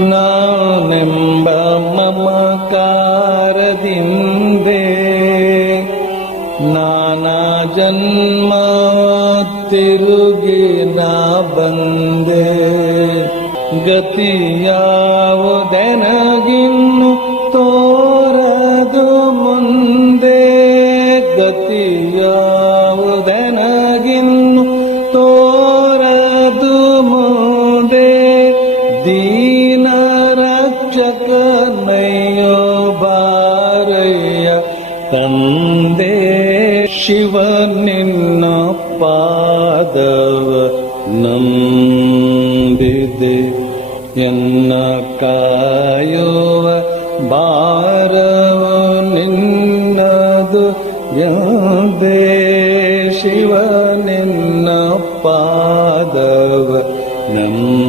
ನಾನೆಂಬ ಮಮಕಾರದಿಂದೆ ನಾನಾ ಜನ್ಮ ತಿರುಗಿ ನಾ ಬಂದೆ. ಗತಿಯಾವುದೆನಗಿನ್ನು ತೋರದು ಮುಂದೆ, ಗತಿಯಾವುದೆನಗಿನ್ನು ತೋರದು ಮುಂದೆ. ದೀನ ರಕ್ಷಕನಯ್ಯೋ ಬಾರಯ್ಯ ತಂದೆ. ಶಿವ ನಿನ್ನ ಪಾದವ ನಂಬಿದೆ, ಎನ್ನ ಕಾಯುವ ಭಾರವ ನಿನ್ನದು ಎಂದೇ. ಶಿವ ನಿನ್ನ ಪಾದವ ನಂಬಿದೆ.